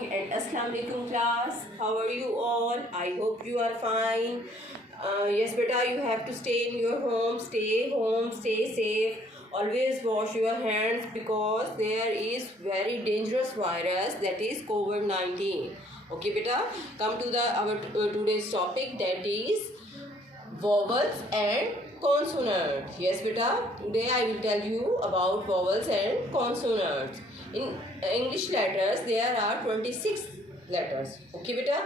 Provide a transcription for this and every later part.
And Assalamu alaikum class. How are you all? I hope you are fine. Yes, beta, you have to stay in your home. Stay home. Stay safe. Always wash your hands because there is very dangerous virus that is COVID-19. Okay, beta. Come to the our today's topic, that is vowels and consonants. Yes, beta. Today I will tell you about vowels and consonants. In English letters, there are 26 letters. Okay, beta.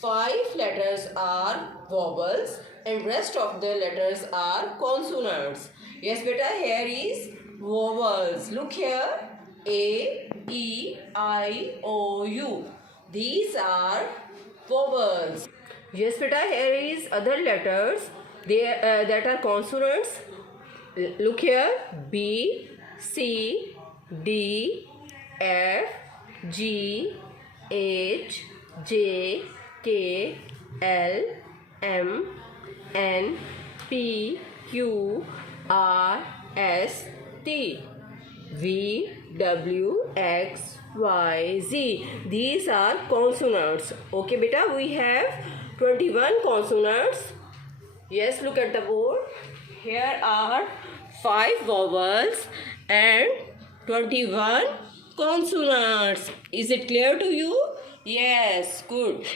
5 letters are vowels and rest of the letters are consonants. Yes, beta. Here is vowels. Look here. A, E, I, O, U. These are vowels. Yes, beta, here is other letters that are consonants. Look here. B, C, D, F, G, H, J, K, L, M, N, P, Q, R, S, T, V, W, X, Y, Z. These are consonants. Okay, beta, we have 21 consonants. Yes, look at the board. Here are 5 vowels and 21 consonants. Is it clear to you? Yes, good.